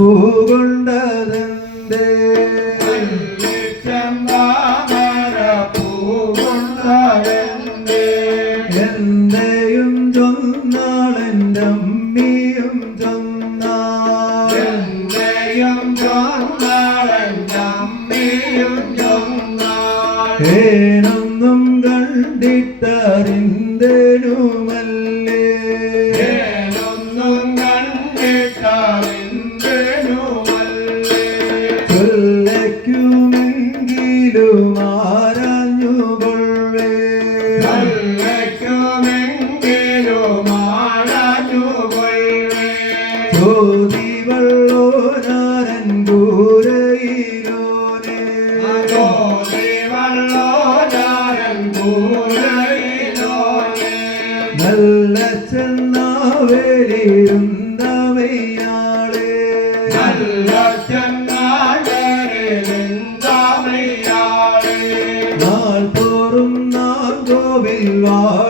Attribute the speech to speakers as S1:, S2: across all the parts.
S1: പൂകൊണ്ടതെന്തേ എന്റെയും ചൊന്നാളെന്റെ അമ്മിയും ചൊന്നാൾ. ഏനൊന്നും കണ്ടിട്ടറിന്തേനുമല്ലേ കൂരയിലോനെ നല്ല ചെന്നാവേലിരുന്നവയാളെ. നാൾ തോറും നാൾ കോവിൽ വാഴം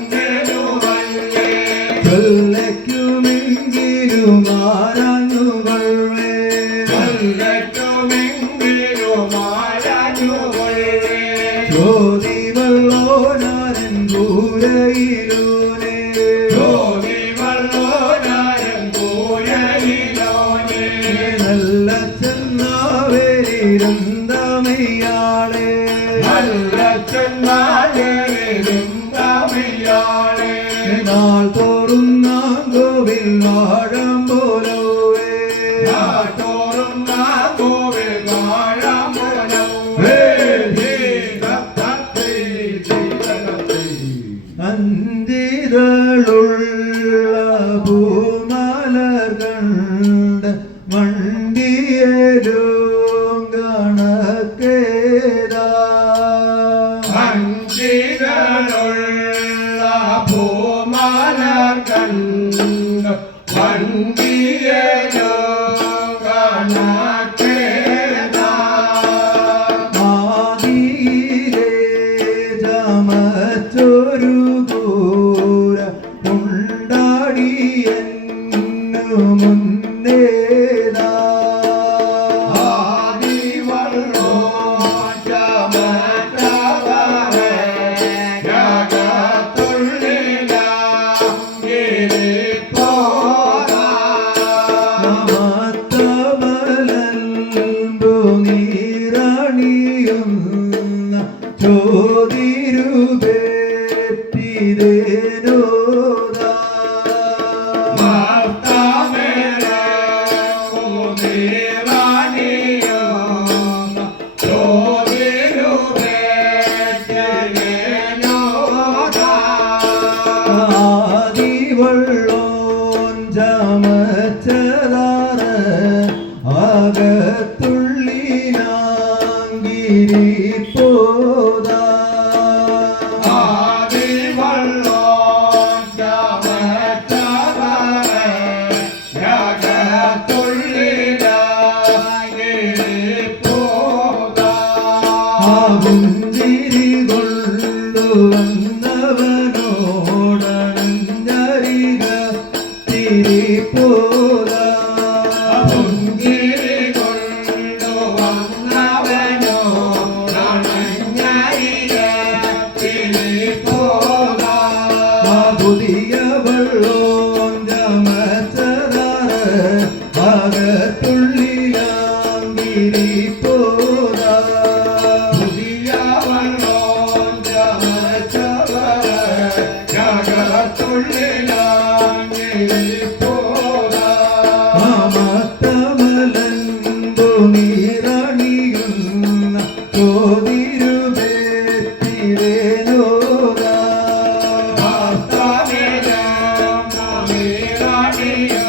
S1: one.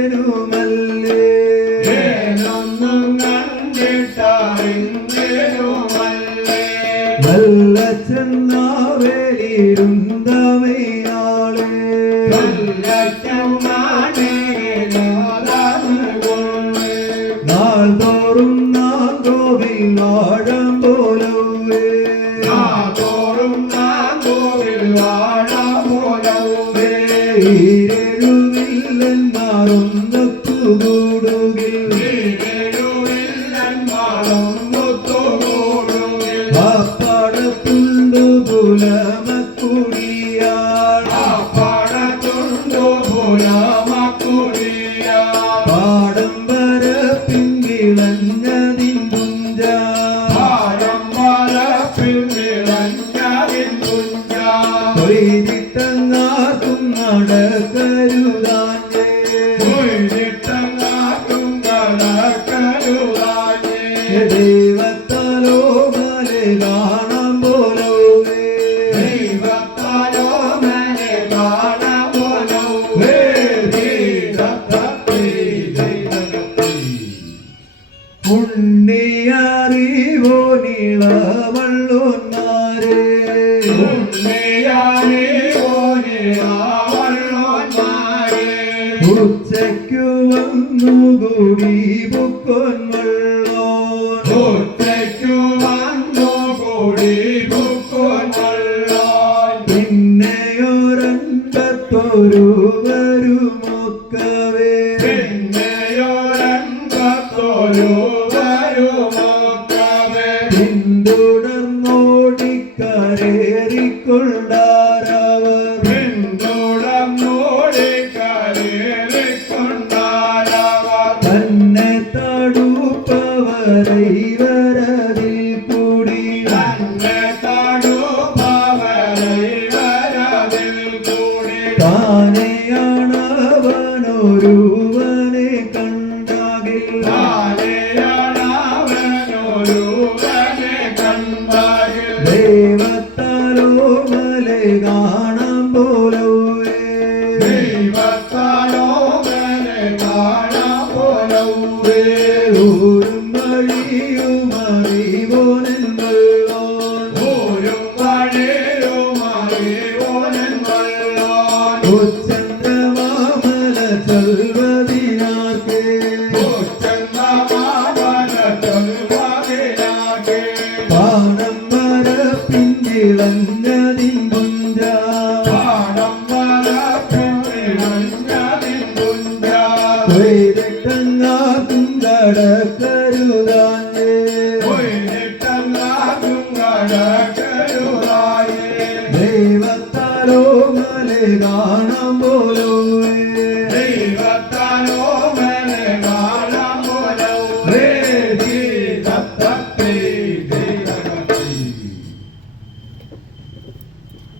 S1: കണ്ടിട്ടറിന്തരുമല്ലേ നല്ല ചെന്നാവേലിരുന്തവയാളെ നാൾ തോറും നാഗോവിൽ വാഴം പോലവേ ദൈവത്താലോ മലെ കാണാൻ പോലോവേ. ഉണ്ണിയറിവോ നീളവള്ളോന്മാരെ ഉച്ചയ്ക്കു വന്നുകൂടി പൊക്കൊൻ വള്ളോൻ താനെയാണവനൊരുവനെ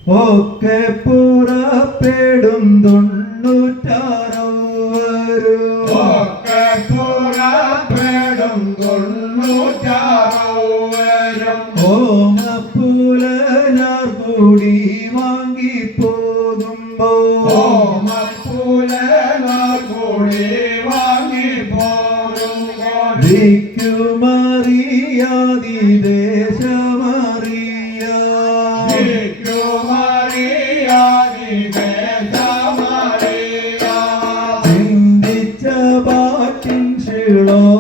S1: ഒക്കെ പുറപ്പെടും തൊണ്ണൂറ്റാറോ വരും ഓമപ്പുലനാർ കൂടി വാങ്ങി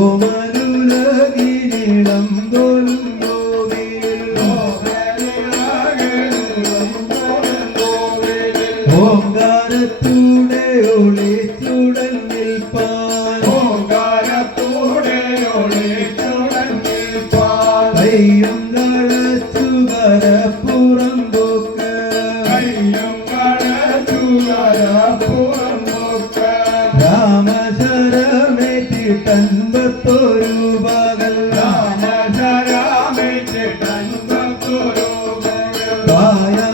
S1: Roma. পায়া